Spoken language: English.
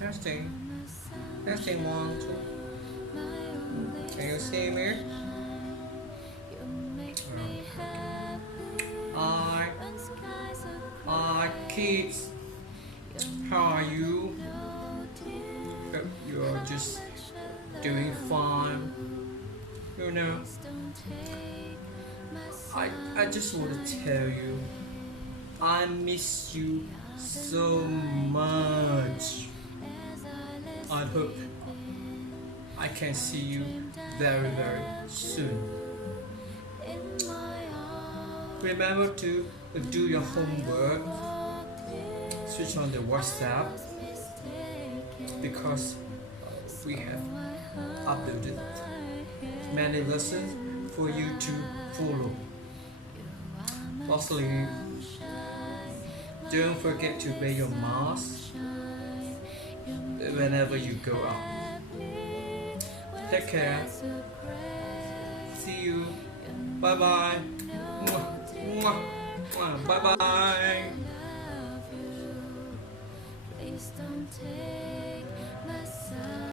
Testing. Testing 1, 2. Can you see me? Hi. Hi, kids. How are you? Hope you are just doing fine. You know, I just want to tell you, I miss you so much. I hope I can see you very, very soon. Remember to do your homework. Switch on the WhatsApp because we have uploaded many lessons for you to follow. Lastly, don't forget to wear your mask whenever you go out. Take care. See you. Bye bye. Bye bye.